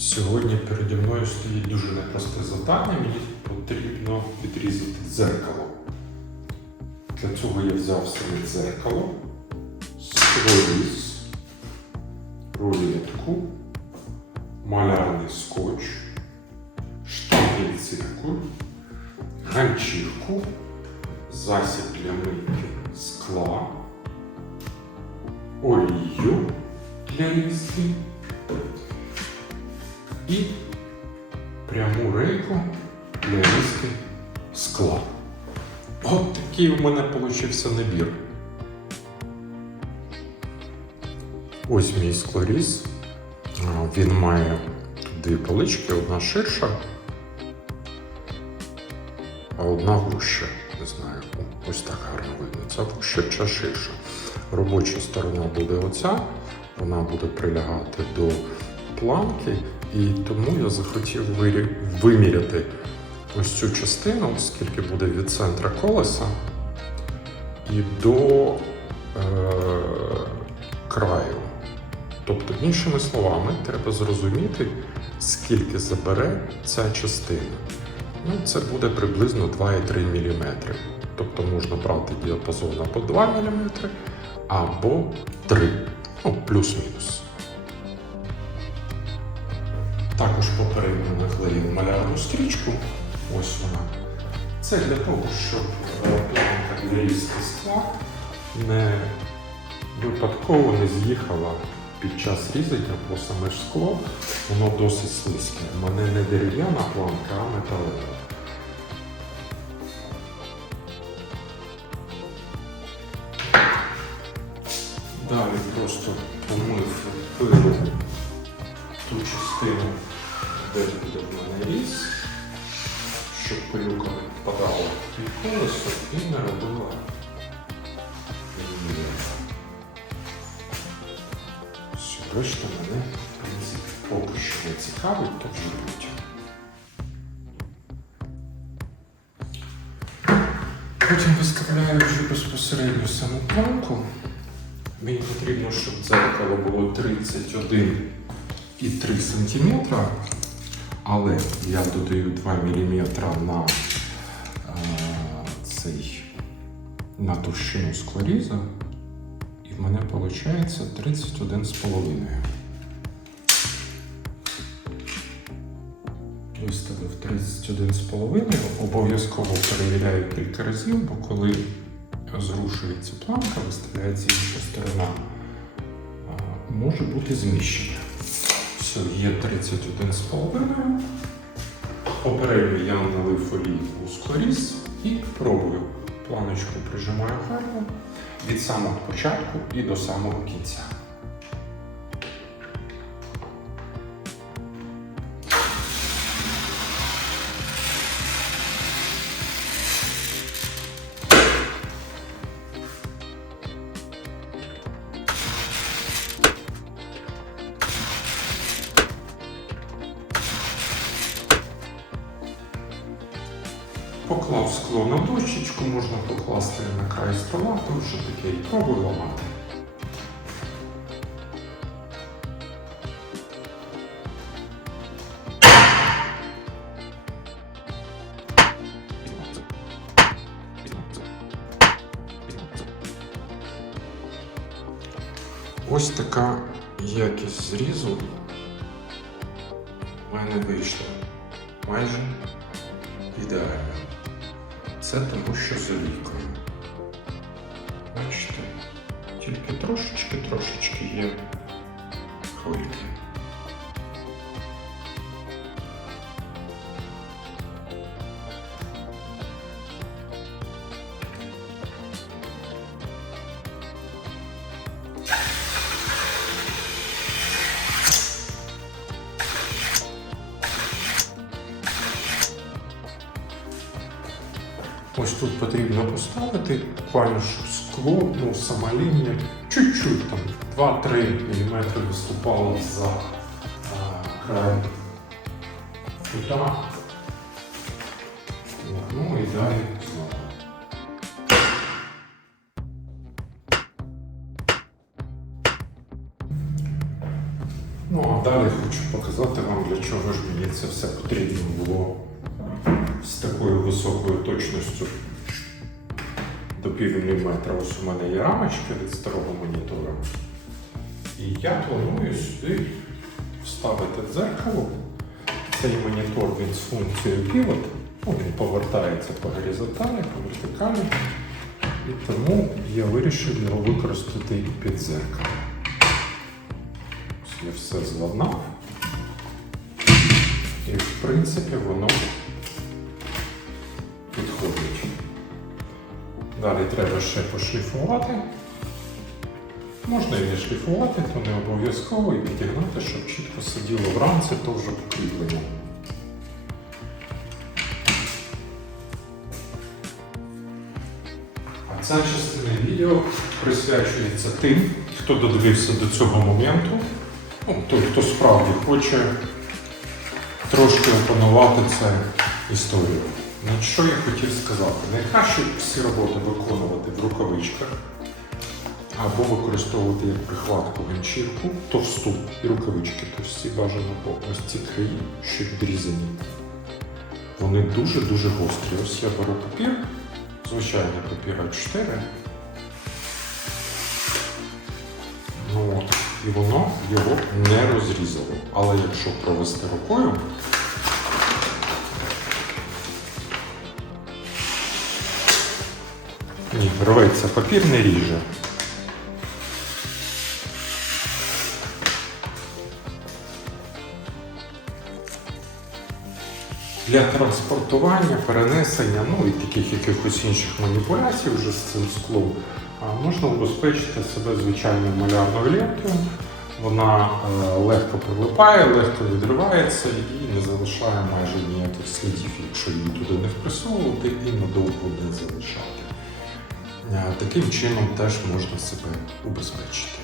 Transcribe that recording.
Сьогодні переді мною стоїть дуже непросте завдання. Мені потрібно відрізати дзеркало. Для цього я взяв саме дзеркало, склоріз, рулетку, малярний скотч, штампель циркуль, ганчірку, засіб для мийки скла, олію для різки і пряму рейку для різки скла. От такий у мене получився набір. Ось мій склоріз. Він має дві полички, одна ширша, а одна вуща. Не знаю, ось так гарно видно. Ця вуща, ця ширша. Робоча сторона буде оця, вона буде прилягати до планки, і тому я захотів виміряти ось цю частину, скільки буде від центра колеса і до е, краю. Тобто, іншими словами, треба зрозуміти, скільки забере ця частина. Ну, це буде приблизно 2,3 мм. Тобто можна брати діапазон або 2 мм, або 3, ну, плюс-мінус. Попередньо малярну стрічку. Ось вона. Це для того, щоб е, планка скла не випадково не з'їхала під час різання, бо саме скло воно досить слизьке. У мене не дерев'яна планка, а металева. Далі просто помив пилу ту частину, де буде в мене різ, щоб пилюка не впадала під колесо і не робила. Все, решта мене, в принципі, поки що не цікавить, то вже потім. Потім виставляю вже безпосередньо саму планку. Мені потрібно, щоб дзеркало було 31 і 3 см, але я додаю 2 мм на е, цей на товщину склоріза, і в мене виходить 31,5. Виставив 31,5, обов'язково перевіряю кілька разів, бо коли зрушується планка, виставляється інша сторона, може бути зміщення. Все, є 31,5. Попередньо я налив олій у склоріз і пробую. Планочку прижимаю гарно від самого початку і до самого кінця. Скло на дощечку, можна покласти на край стола, то вже таке і пробую ламати. Ось така якість зрізу в мене вийшла майже ідеально. Це тому, що з олійкою. Бачите, тільки трошечки-трошечки є хвильки. Поставити буквально, скло, ну сама лінія, чуть-чуть там 2-3 мм виступало за край кута. Ну і далі знову. Ну, а далі хочу показати вам, для чого ж мені це все потрібно було з такою високою точністю пів міліметра. Ось у мене є рамочка від старого монітора. І я планую сюди вставити дзеркало. Цей монітор він з функцією pivot. Ну, він повертається по горизонталі, по вертикалі. І тому я вирішив його використати під дзеркало. Ось я все зладнав. І в принципі воно Далі треба ще пошліфувати. Можна і не шліфувати, то не обов'язково, і підігнати, щоб чітко сиділо вранці, то вже покріплення. А ця частина відео присвячується тим, хто додивився до цього моменту, ну, той, хто справді хоче трошки опанувати цю історію. Ну, що я хотів сказати? Найкраще всі роботи виконувати в рукавичках або використовувати як прихватку ганчірку, товсту і рукавички товсті бажано по ось ці краї, що відрізані. Вони дуже-дуже гострі. Ось я беру папір, звичайний папір А4. Ну, і воно його не розрізало. Але якщо провести рукою, ні, рветься, папір не ріже. Для транспортування, перенесення, ну і таких якихось інших маніпуляцій вже з цим склом можна убезпечити себе звичайною малярною лентою. Вона е, легко прилипає, легко відривається і не залишає майже ніяких слідів, якщо її туди не впресовувати і надовго не залишати. Е, Таким чином теж можна себе убезпечити.